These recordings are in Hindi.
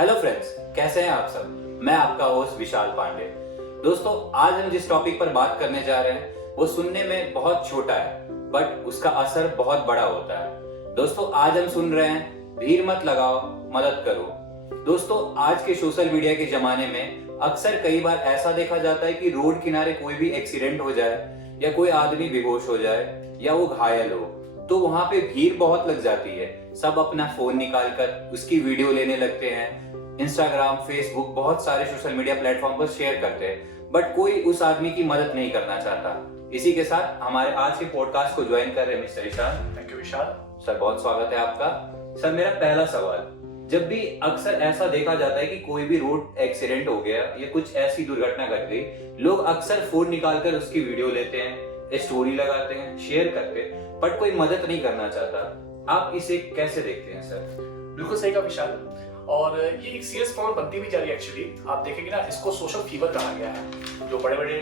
हेलो फ्रेंड्स, कैसे हैं आप सब। मैं आपका होस्ट विशाल पांडे। दोस्तों, आज हम जिस टॉपिक पर बात करने जा रहे हैं वो सुनने में बहुत छोटा है बट उसका असर बहुत बड़ा होता है। दोस्तों, आज हम सुन रहे हैं भीड़ मत लगाओ, मदद करो। दोस्तों, आज के सोशल मीडिया के जमाने में अक्सर कई बार ऐसा देखा जाता है कि रोड किनारे कोई भी एक्सीडेंट हो जाए या कोई आदमी बेहोश हो जाए या वो घायल हो तो वहां पे भीड़ बहुत लग जाती है। सब अपना फोन निकालकर उसकी वीडियो लेने लगते हैं। इंस्टाग्राम, फेसबुक, बहुत सारे सोशल मीडिया प्लेटफॉर्म पर शेयर करते हैं बट कोई उस आदमी की मदद नहीं करना चाहता। इसी के साथ हमारे आज के पॉडकास्ट को ज्वाइन कर रहे हैं mister Ishan. Thank you Vishal. Sir, बहुत स्वागत है आपका। सर, मेरा पहला सवाल, जब भी अक्सर ऐसा देखा जाता है कि कोई भी रोड एक्सीडेंट हो गया या कुछ ऐसी दुर्घटना घट गई, लोग अक्सर फोन निकालकर उसकी वीडियो लेते हैं, स्टोरी लगाते हैं, शेयर करते हैं बट कोई मदद नहीं करना चाहता। आप इसे कैसे देखते हैं सर? बिल्कुल सही कहा विशाल, और ये एक सीरियस प्रॉब्लम बनती भी जा रही है। एक्चुअली आप देखेंगे ना, इसको सोशल फीवर कहा गया है। जो बड़े बड़े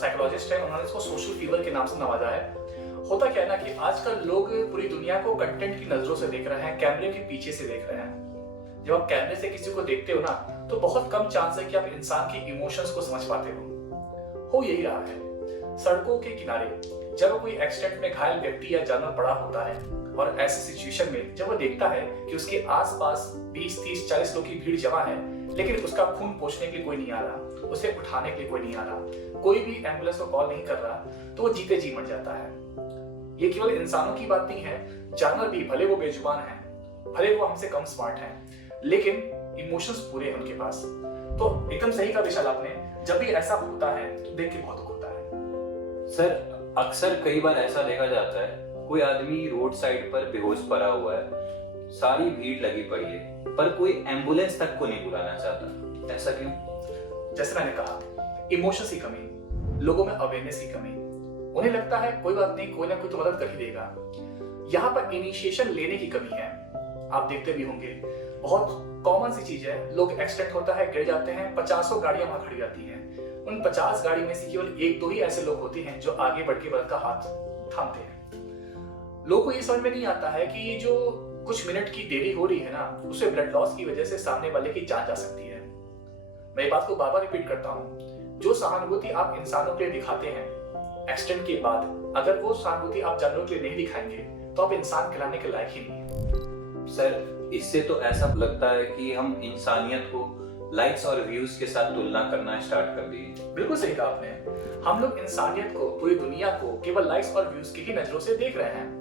साइकोलॉजिस्ट हैं उन्होंने इसको सोशल फीवर के नाम से नवाजा है। होता क्या है ना कि आजकल लोग पूरी दुनिया को कंटेंट की नजरों से देख रहे हैं, कैमरे के पीछे से देख रहे हैं। जब आप कैमरे से किसी को देखते हो ना तो बहुत कम चांस है कि आप इंसान की इमोशंस को समझ पाते हो यही रहा है। सड़कों के किनारे जब कोई एक्सीडेंट में घायल व्यक्ति या जानवर पड़ा होता है और ऐसी सिचुएशन में जब वो देखता है कि उसके आसपास 20, 30, 40 लोग की भीड़ जमा है लेकिन उसका खून पोंछने के लिए कोई नहीं आ रहा, उसे उठाने के लिए कोई नहीं आ रहा, कोई भी एम्बुलेंस को कॉल नहीं कर रहा, तो वो जीते जी मर जाता है। ये केवल इंसानों की बात नहीं है, जानवर भी, भले वो बेजुबान हैं, भले वो हमसे कम स्मार्ट हैं, लेकिन इमोशंस पूरे हैं उनके पास। तो एकदम सही कहा विशाल आपने, जब भी ऐसा होता है तो देख के बहुत दुख होता है। सर, अक्सर कई बार ऐसा देखा जाता है कोई आदमी रोड साइड पर बेहोश पड़ा हुआ है, सारी भीड़ लगी पड़ी है पर कोई एम्बुलेंस तक को नहीं बुलाना चाहता। ऐसा क्यों? जैसे मैंने कहा, इमोशंस की कमी, लोगों में अवेयरनेस की कमी। उन्हें लगता है कोई बात नहीं, कोई ना कोई तो मदद कर ही देगा। यहाँ पर इनिशिएशन लेने की कमी है। आप देखते भी होंगे, बहुत कॉमन सी चीज है, लोग एक्सीडेंट होता है, गिर जाते हैं, 50 गाड़ियां वहां खड़ी रहती हैं। उन 50 गाड़ी में से केवल 1-2 ही ऐसे लोग होते हैं जो आगे बढ़ के मदद का हाथ थामते हैं। लोगों को ये समझ में नहीं आता है कि ये जो कुछ मिनट की देरी हो रही है ना, उसे ब्लड लॉस की वजह से सामने वाले की जान जा सकती है। मैं ये बात को बार बार रिपीट करता हूँ, जो सहानुभूति आप इंसानों के लिए दिखाते हैं एक्सीडेंट के बाद, अगर वो सहानुभूति आप जानवरों के लिए नहीं दिखाएंगे तो आप इंसान खिलाने के लायक ही नहीं है। सर, इससे तो ऐसा लगता है कि हम इंसानियत को लाइक्स और व्यूज के साथ तुलना करना स्टार्ट कर दिए। बिल्कुल सही कहा आपने, हम लोग इंसानियत को, पूरी दुनिया को केवल लाइक्स और व्यूज की ही नजरों से देख रहे हैं।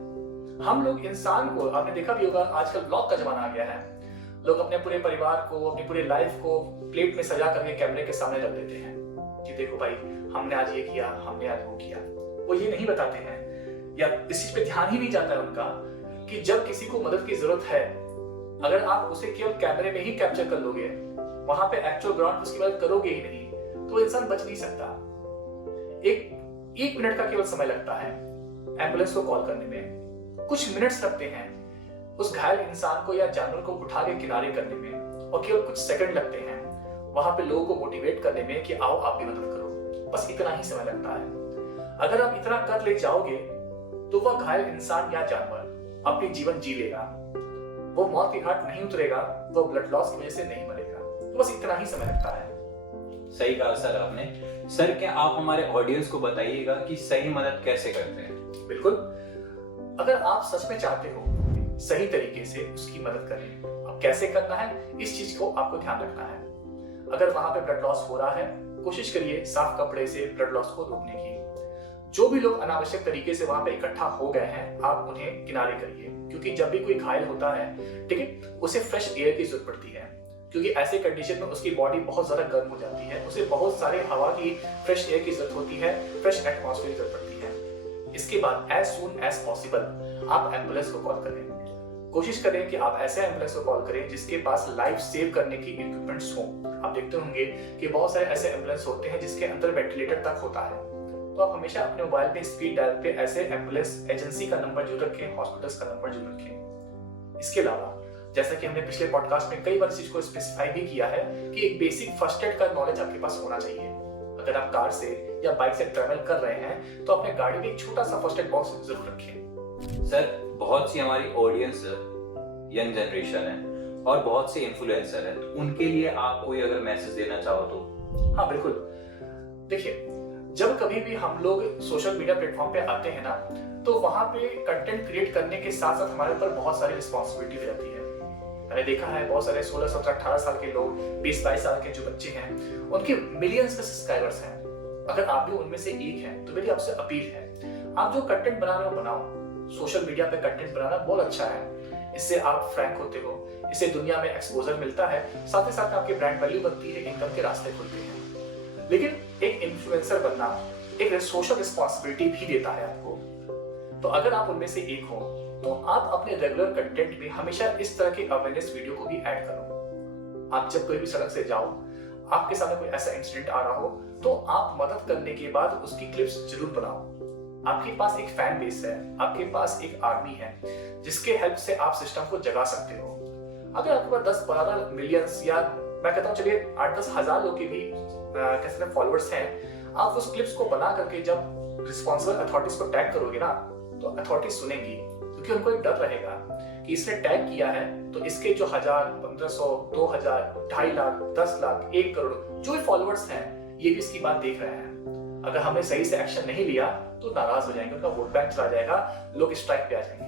हम लोग इंसान को, आपने देखा भी होगा, आजकल ब्लॉग का जमाना आ गया है। लोग अपने पूरे परिवार को, अपनी पूरी लाइफ को प्लेट में सजा करके कैमरे के सामने रख देते हैं कि देखो भाई, हमने आज ये किया, हमने आज वो किया। वो ये नहीं बताते हैं या इस चीज पे ध्यान ही नहीं जाता है उनका कि जब किसी को मदद की जरूरत है, अगर आप उसे केवल कैमरे में ही कैप्चर कर लोगे, वहां पे एक्चुअल ग्राउंड उसकी मदद करोगे ही नहीं, तो इंसान बच नहीं सकता। एक मिनट का केवल समय लगता है एम्बुलेंस को कॉल करने में, कुछ मिनट्स लगते हैं उस घायल इंसान को या जानवर को उठा के किनारे करने में, और केवल कुछ सेकंड लगते हैं वहां पे लोगों को मोटिवेट करने में कि आओ आप भी मदद करो। बस इतना ही समय लगता है। अगर आप इतना कर ले जाओगे तो वह घायल इंसान या जानवर अपनी जीवन जी लेगा, वो मौत के घाट नहीं उतरेगा, वो ब्लड लॉस की वजह से नहीं मरेगा। तो बस इतना ही समय लगता है। सही कहा सर आपने। सर, क्या आप हमारे ऑडियंस को बताइएगा कि सही मदद कैसे करते हैं? बिल्कुल, अगर आप सच में चाहते हो सही तरीके से उसकी मदद करें, अब कैसे करना है इस चीज को आपको ध्यान रखना है। अगर वहां पे ब्लड लॉस हो रहा है, कोशिश करिए साफ कपड़े से ब्लड लॉस को रोकने की। जो भी लोग अनावश्यक तरीके से वहां पे इकट्ठा हो गए हैं, आप उन्हें किनारे करिए, क्योंकि जब भी कोई घायल होता है, ठीक है, उसे फ्रेश एयर की जरूरत पड़ती है, क्योंकि ऐसे कंडीशन में उसकी बॉडी बहुत ज्यादा गर्म हो जाती है, उसे बहुत सारे हवा की, फ्रेश एयर की जरूरत होती है, फ्रेश एटमॉस्फेयर की जरूरत पड़ती है। इसके बाद एज सून एज पॉसिबल आप एम्बुलेंस को कॉल करें। कोशिश करें कि आप ऐसे एम्बुलेंस को कॉल करें जिसके पास लाइफ सेव करने की इक्विपमेंट्स हों। आप देखते होंगे कि बहुत सारे ऐसे एम्बुलेंस होते हैं जिसके अंदर वेंटिलेटर तक होता है, तो आप हमेशा अपने मोबाइल पे स्पीड डायल पे ऐसे एम्बुलेंस एजेंसी का नंबर जरूर रखें, हॉस्पिटल्स का नंबर जरूर रखें। इसके अलावा, जैसा कि हमने पिछले पॉडकास्ट में कई बार इस चीज को स्पेसिफाई भी किया है कि एक बेसिक फर्स्ट एड का नॉलेज आपके पास होना चाहिए। अगर आप कार से या बाइक से ट्रेवल कर रहे हैं तो अपने गाड़ी में एक छोटा सा फर्स्ट एड बॉक्स जरूर रखें। सर, बहुत सी हमारी ऑडियंस यंग जनरेशन है और बहुत से इन्फ्लुएंसर हैं, तो उनके लिए आप कोई अगर मैसेज देना चाहो तो? हाँ बिल्कुल। देखिए, जब कभी भी हम लोग सोशल मीडिया प्लेटफॉर्म पे आते हैं ना, तो वहां पे कंटेंट क्रिएट करने के साथ साथ हमारे ऊपर बहुत सारी रिस्पॉन्सिबिलिटी भी रहती है। मैंने देखा है बहुत सारे 16, 17, 18 साल के लोग, 20, 22 साल के जो बच्चे हैं, उनके मिलियंस में सब्सक्राइबर्स हैं। अगर आप भी उनमें से एक हैं तो मेरी आपसे अपील है, आप जो कंटेंट बना रहे हो बनाओ। सोशल मीडिया पे कंटेंट बनाना बहुत अच्छा है, इससे आप फ्रैंक होते हो, इससे दुनिया में एक्सपोजर मिलता है, साथ ही साथ आपकी ब्रांड वैल्यू बनती है, इनकम के रास्ते खुलते हैं। लेकिन एक इन्फ्लुएंसर बनना एक सोशल रिस्पॉन्सिबिलिटी भी देता है आपको। तो अगर आप उनमें से एक हो तो आप अपने रेगुलर कंटेंट में हमेशा इस तरह के अवेयरनेस वीडियो को भी ऐड करो। आप जब कोई भी सड़क से जाओ, आपके सामने कोई ऐसा इंसिडेंट आ रहा हो, तो आप मदद करने के बाद उसकी क्लिप्स जरूर बनाओ। आपके पास एक फैन बेस है, आपके पास एक आर्मी है, जिसके हेल्प से आप सिस्टम को जगा सकते हो। अगर आपके पास 10-12 मिलियंस या मैं कहता हूँ चलिए 8-10 हजार लोग के भी कैसे फॉलोअर्स हैं, आप उस क्लिप्स को बना करके जब रिस्पॉन्सिबल अथॉरिटीज को टैग करोगे ना, तो अथॉरिटीज सुनेंगी, क्योंकि उनको एक डर रहेगा कि इसने टैग किया है तो इसके जो 1000, 1500, 2000, 2.5 लाख, 10 लाख, 1 करोड़ जो भी फॉलोअर्स हैं, ये भी इसकी बात देख रहे हैं। अगर हमने सही से एक्शन नहीं लिया तो नाराज हो जाएंगे, उनका वोट बैंक चला जाएगा, लोग स्ट्राइक पे आ जाएंगे।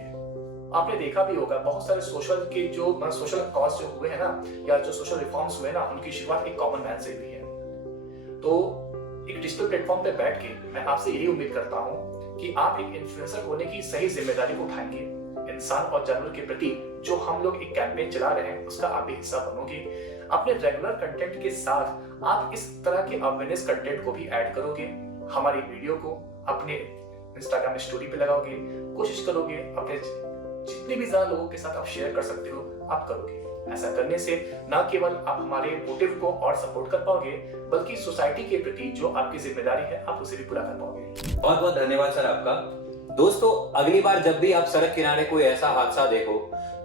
आपने देखा भी होगा बहुत सारे सोशल के जो सोशल कॉज जो हुए हैं ना, या जो सोशल रिफॉर्म्स हुए ना, उनकी शुरुआत एक कॉमन मैन से हुई है। तो एक डिजिटल प्लेटफॉर्म पे बैठ के मैं आपसे यही उम्मीद करता हूँ कि आप एक इन्फ्लुएंसर होने की सही जिम्मेदारी को उठाएंगे। इंसान और जानवर के प्रति जो हम लोग एक कैंपेन चला रहे हैं, उसका आप भी हिस्सा बनोगे। अपने रेगुलर कंटेंट के साथ आप इस तरह के अवेयरनेस कंटेंट को भी ऐड करोगे। हमारी वीडियो को अपने इंस्टाग्राम स्टोरी पे लगाओगे, कोशिश करोगे अपने जितने भी ज्यादा लोगों के साथ आप शेयर कर सकते हो आप करोगे। ऐसा करने से न केवल आप हमारे मोटिव को और सपोर्ट कर पाओगे, बल्कि सोसाइटी के प्रति जो आपकी जिम्मेदारी है आप उसे भी पूरा कर पाओगे। बहुत बहुत धन्यवाद सर आपका। दोस्तों, अगली बार जब भी आप सड़क किनारे कोई ऐसा हादसा देखो,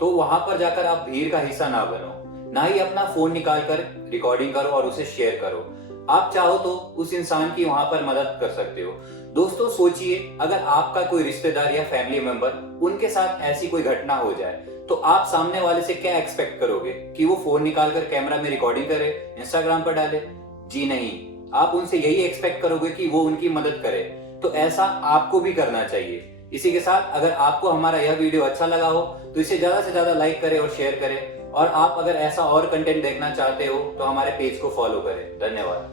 तो वहां पर जाकर आप भीड़ का हिस्सा ना बनो, ना ही अपना फोन निकाल कर रिकॉर्डिंग करो और उसे शेयर करो। आप चाहो तो उस इंसान की वहां पर मदद कर सकते हो। दोस्तों सोचिए, अगर आपका कोई रिश्तेदार या फैमिली मेंबर, उनके साथ ऐसी कोई घटना हो जाए, तो आप सामने वाले से क्या एक्सपेक्ट करोगे कि वो फोन निकालकर कैमरा में रिकॉर्डिंग करे, इंस्टाग्राम पर डाले? जी नहीं, आप उनसे यही एक्सपेक्ट करोगे कि वो उनकी मदद करे। तो ऐसा आपको भी करना चाहिए। इसी के साथ अगर आपको हमारा यह वीडियो अच्छा लगा हो तो इसे ज्यादा से ज्यादा लाइक करें और शेयर करें। और आप अगर ऐसा और कंटेंट देखना चाहते हो तो हमारे पेज को फॉलो करें। धन्यवाद।